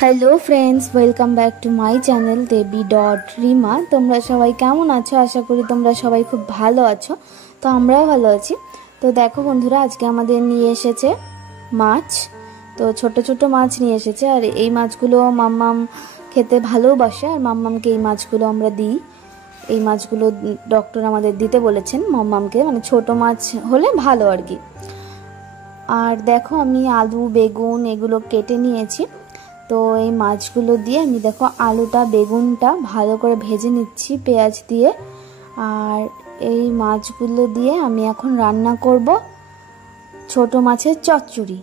Hello friends, welcome back to my channel Debi dot Rima. তোমরা সবাই কেমন আছো? আশা করি তোমরা সবাই খুব ভালো আছো। তো আমরাও ভালো আছি। তো দেখো বন্ধুরা, আজকে আমাদের নিয়ে এসেছে মাছ। তো ছোট ছোট মাছ নিয়ে এসেছে, আর এই মাছগুলো মাম্মাম খেতে ভালোবাসে, আর মাম্মামকে এই মাছগুলো আমরা দিই। এই মাছগুলো ডক্টর আমাদের দিতে বলেছেন মাম্মামকে, মানে ছোট মাছ হলে ভালো আর কি। আর দেখো আমি আলু বেগুন এগুলো কেটে নিয়েছি। তো এই মাছগুলো দিয়ে আমি দেখো আলুটা বেগুনটা ভালো করে ভেজে নিচ্ছি পেঁয়াজ দিয়ে। আর এই মাছগুলো দিয়ে আমি এখন রান্না করব ছোট মাছের চচ্চড়ি।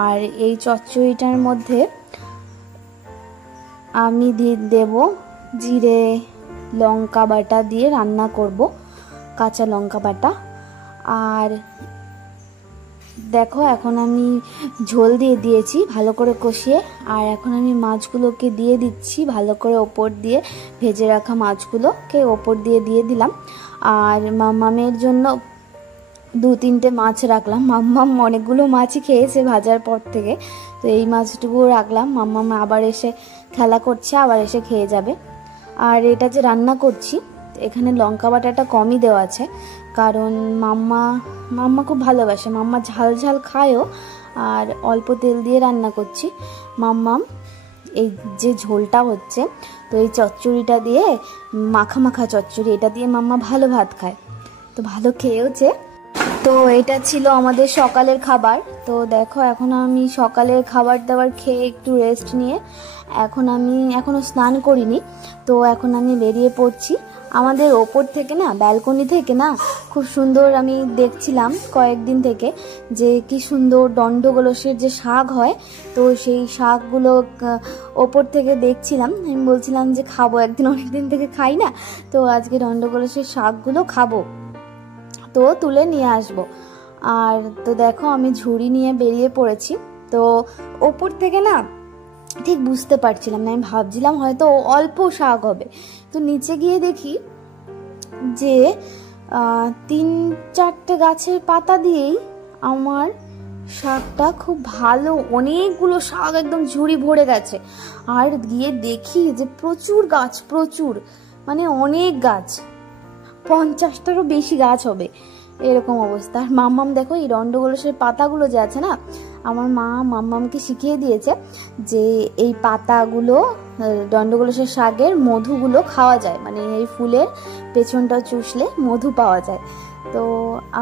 আর এই চচ্চড়িটার মধ্যে আমি দেব জিরে লঙ্কা বাটা দিয়ে রান্না করব, কাঁচা লঙ্কা বাটা। আর দেখো এখন আমি ঝোল দিয়ে দিয়েছি ভালো করে কষিয়ে। আর এখন আমি মাছগুলোকে দিয়ে দিচ্ছি ভালো করে, ওপর দিয়ে ভেজে রাখা মাছগুলোকে ওপর দিয়ে দিলাম। আর মাম্মামের জন্য 2-3টে মাছ রাখলাম। মাম্মাম অনেকগুলো মাছই খেয়েছে ভাজার পর থেকে, তো এই মাছটুকু রাখলাম। মাম্মাম আবার এসে খেলা করছে, আবার এসে খেয়ে যাবে। আর এটা যে রান্না করছি, এখানে লঙ্কা বাটাটা কমই দেওয়া আছে, কারণ মাম্মা খুব ভালোবাসে, মাম্মা ঝাল ঝাল খায়ও। আর অল্প তেল দিয়ে রান্না করছি। মাম্মাম এই যে ঝোলটা হচ্ছে, তো এই চচ্চড়িটা দিয়ে মাখা মাখা চচ্চড়ি, এটা দিয়ে মাম্মা ভালো ভাত খায়, তো ভালো খেয়েওছে। তো এটা ছিল আমাদের সকালের খাবার। তো দেখো এখন আমি সকালের খাবার দাবার খেয়ে একটু রেস্ট নিয়ে এখন আমি এখনও স্নান করিনি, তো এখন আমি বেরিয়ে পড়ছি। আমাদের ওপর থেকে না, ব্যালকনি থেকে না, খুব সুন্দর আমি দেখছিলাম কয়েকদিন থেকে যে কি সুন্দর দণ্ডগোলসের যে শাক হয়, তো সেই শাকগুলো ওপর থেকে দেখছিলাম। আমি বলছিলাম যে খাবো একদিন, অনেকদিন থেকে খাই না, তো আজকে দণ্ডগোলসের শাকগুলো খাবো, তো তুলে নিয়ে আসব। আর তো দেখো আমি ঝুড়ি নিয়ে বেরিয়ে পড়েছি। তো ওপর থেকে না ঠিক বুঝতে পারছিলাম না, আমি ভাবছিলাম হয়তো অল্প শাক হবে, তো নিচে গিয়ে দেখি যে 3-4টে গাছের পাতা দিয়েই আমার শাকটা খুব ভালো, অনেকগুলো শাক একদম ঝুড়ি ভরে গেছে। আর গিয়ে দেখি যে প্রচুর গাছ, প্রচুর মানে অনেক গাছ, 50টারও বেশি গাছ হবে এরকম অবস্থা। আর মাম্মাম দেখো এই দণ্ডগোলসের পাতাগুলো যে আছে না, আমার মা মাম্মামকে শিখিয়ে দিয়েছে যে এই পাতাগুলো, দণ্ডগোলসের শাকের মধুগুলো খাওয়া যায়, মানে এই ফুলের পেছনটা চুষলে মধু পাওয়া যায়। তো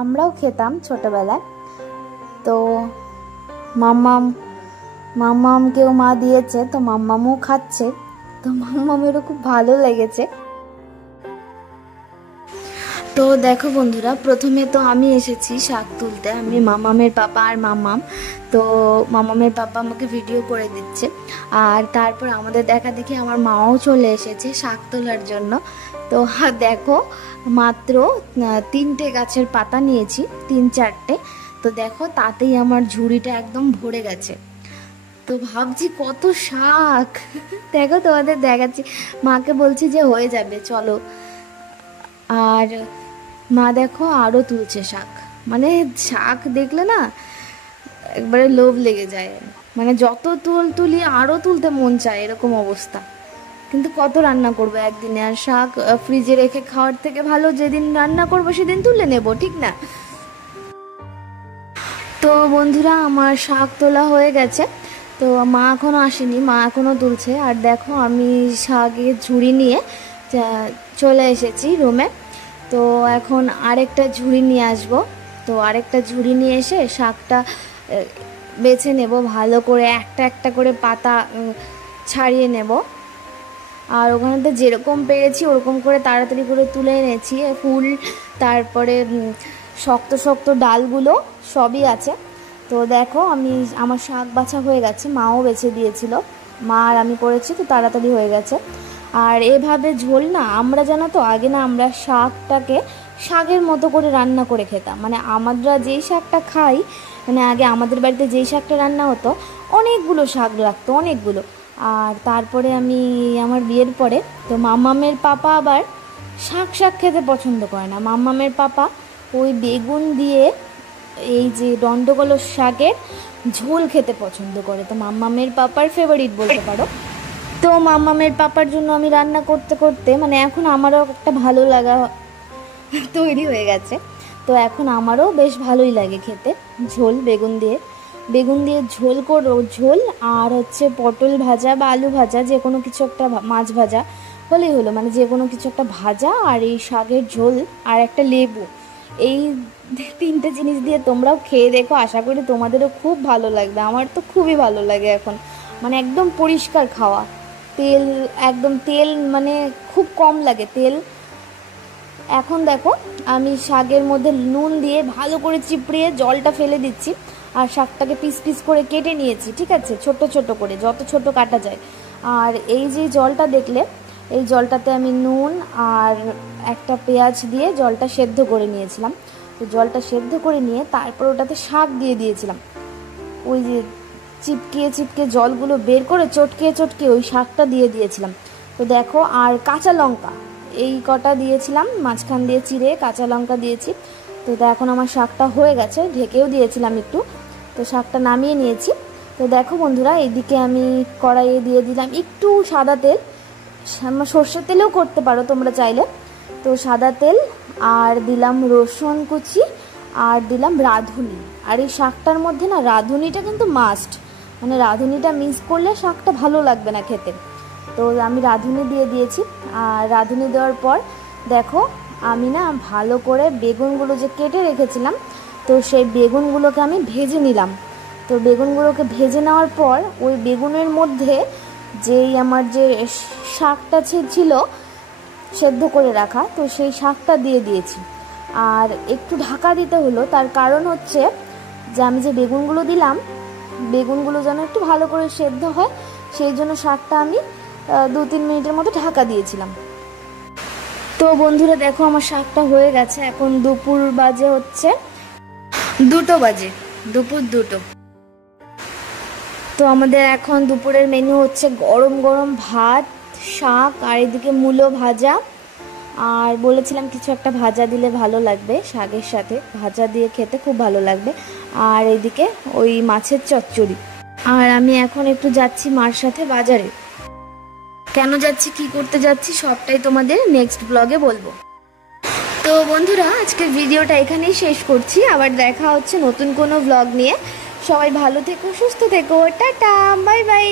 আমরাও খেতাম ছোটবেলায়। তো মাম্মামকেও মা দিয়েছে, তো মাম্মামও খাচ্ছে, তো মাম্মামেরও খুব ভালো লেগেছে। তো দেখো বন্ধুরা, প্রথমে তো আমি এসেছি শাক তুলতে, আমি মামামের পাপা আর মাম্মাম। তো মামামের পাপা আমাকে ভিডিও করে দিচ্ছে, আর তারপর আমাদের দেখা দেখি আমার মাও চলে এসেছে শাক তোলার জন্য। তো দেখো মাত্র 3টে গাছের পাতা নিয়েছি, 3-4টে। তো দেখো তাতেই আমার ঝুড়িটা একদম ভরে গেছে। তো ভাবছি কত শাক, দেখো তোমাদের দেখাচ্ছি, মাকে বলছি যে হয়ে যাবে চলো। আর মা দেখো আরও তুলছে শাক, মানে শাক দেখলে না একবারে লোভ লেগে যায়, মানে যত তুলি আরও তুলতে মন চায়, এরকম অবস্থা। কিন্তু কত রান্না করবো একদিনে, আর শাক ফ্রিজে রেখে খাওয়ার থেকে ভালো যেদিন রান্না করবো সেদিন তুলে নেব, ঠিক না? তো বন্ধুরা আমার শাক তোলা হয়ে গেছে, তো মা এখনও আসেনি, মা এখনও তুলছে। আর দেখো আমি শাকের ঝুড়ি নিয়ে চলে এসেছি রুমে। তো এখন আরেকটা ঝুড়ি নিয়ে আসবো, তো আরেকটা ঝুড়ি নিয়ে এসে শাকটা বেছে নেব ভালো করে, একটা একটা করে পাতা ছাড়িয়ে নেব। আর ওখানেতে যেরকম পেরেছি ওরকম করে তাড়াতাড়ি করে তুলে এনেছি ফুল, তারপরে শক্ত শক্ত ডালগুলো সবই আছে। তো দেখো আমার শাক বাছা হয়ে গেছে, মাও বেছে দিয়েছিল, মা আর আমি করেছি, তো তাড়াতাড়ি হয়ে গেছে। আর এভাবে ঝোল না, আমরা জানো তো আগে না আমরা শাকটাকে শাকের মতো করে রান্না করে খেতাম, মানে আমরা যেই শাকটা খাই, মানে আগে আমাদের বাড়িতে যেই শাকটা রান্না হতো অনেকগুলো শাক লাগতো, অনেকগুলো। আর তারপরে আমি আমার বিয়ের পরে, তো মাম্মামের পাপা আবার শাক খেতে পছন্দ করে না। মাম্মামের পাপা ওই বেগুন দিয়ে এই যে দণ্ডকলস শাকের ঝোল খেতে পছন্দ করে, তো মাম্মামের পাপার ফেভারিট বলতে পারো। তো মাম্মামের পাপার জন্য আমি রান্না করতে করতে মানে এখন আমারও একটা ভালো লাগা তৈরি হয়ে গেছে। তো এখন আমারও বেশ ভালোই লাগে খেতে ঝোল, বেগুন দিয়ে ঝোল করো, ঝোল আর হচ্ছে পটল ভাজা বা আলু ভাজা, যে কোনো কিছু একটা, মাছ ভাজা হলেই হলো, মানে যে কোনো কিছু একটা ভাজা আর এই শাকের ঝোল আর একটা লেবু, এই 3টে জিনিস দিয়ে তোমরাও খেয়ে দেখো, আশা করি তোমাদেরও খুব ভালো লাগবে। আমার তো খুবই ভালো লাগে এখন, মানে একদম পরিষ্কার খাওয়া, তেল একদম তেল মানে খুব কম লাগে তেল। এখন দেখো আমি শাকের মধ্যে নুন দিয়ে ভালো করে চিপড়িয়ে জলটা ফেলে দিচ্ছি, আর শাকটাকে পিস পিস করে কেটে নিয়েছি, ঠিক আছে, ছোট ছোট করে, যত ছোট কাটা যায়। আর এই যে জলটা দেখলে, এই জলটাতে আমি নুন আর একটা পেঁয়াজ দিয়ে জলটা সেদ্ধ করে নিয়েছিলাম। তো জলটা সেদ্ধ করে নিয়ে তারপর ওটাতে শাক দিয়ে দিয়েছিলাম, ওই যে চিপকে জলগুলো বের করে চটকে ওই শাকটা দিয়ে দিয়েছিলাম। তো দেখো, আর কাঁচা লঙ্কা এই কটা দিয়েছিলাম, মাঝখান দিয়ে চিড়ে কাঁচা লঙ্কা দিয়েছি। তো এখন আমার শাকটা হয়ে গেছে, ঢেকেও দিয়েছিলাম একটু, তো শাকটা নামিয়ে নিয়েছি। তো দেখো বন্ধুরা, এদিকে আমি কড়াইয়ে দিয়ে দিলাম একটু সাদা তেল, সর্ষের তেলেও করতে পারো তোমরা চাইলে। তো সাদা তেল আর দিলাম রসুন কুচি আর দিলাম রাঁধুনি। আর এই শাকটার মধ্যে না রাঁধুনিটা কিন্তু মাস্ট, মানে রাঁধুনিটা মিক্স করলে শাকটা ভালো লাগবে না খেতে। তো আমি রাঁধুনি দিয়ে দিয়েছি, আর রাঁধুনি দেওয়ার পর দেখো আমি না ভালো করে বেগুনগুলো যে কেটে রেখেছিলাম, তো সেই বেগুনগুলোকে আমি ভেজে নিলাম। তো বেগুনগুলোকে ভেজে নেওয়ার পর ওই বেগুনের মধ্যে যেই আমার যে শাকটা ছিল সেদ্ধ করে রাখা, তো সেই শাকটা দিয়ে দিয়েছি। আর একটু ঢাকা দিতে হলো, তার কারণ হচ্ছে যে আমি যে বেগুনগুলো দিলাম, বেগুনগুলো যেন একটু ভালো করে সেদ্ধ হয়, সেই জন্য শাকটা আমি 2-3 মিনিটের মতো ঢাকা দিয়েছিলাম। তো বন্ধুরা দেখো আমার শাকটা হয়ে গেছে, এখন দুপুর বাজে হচ্ছে 2টো বাজে, দুপুর 2টো। তো আমাদের এখন দুপুরের মেনু হচ্ছে গরম গরম ভাত, শাক আর এদিকে মূলো ভাজা, আর বলেছিলাম কিছু একটা ভাজা দিলে ভালো লাগবে, শাকের সাথে ভাজা দিয়ে খেতে খুব ভালো লাগবে, আর এদিকে ওই মাছের চচ্চড়ি। আর আমি এখন একটু যাচ্ছি মার সাথে বাজারে, কেন যাচ্ছি কি করতে যাচ্ছি সবটাই তোমাদের নেক্সট ব্লগে বলবো। তো বন্ধুরা আজকের ভিডিওটা এখানেই শেষ করছি, আবার দেখা হচ্ছে নতুন কোনো ব্লগ নিয়ে। সবাই ভালো থেকো, সুস্থ থেকো, টাটা, বাই বাই।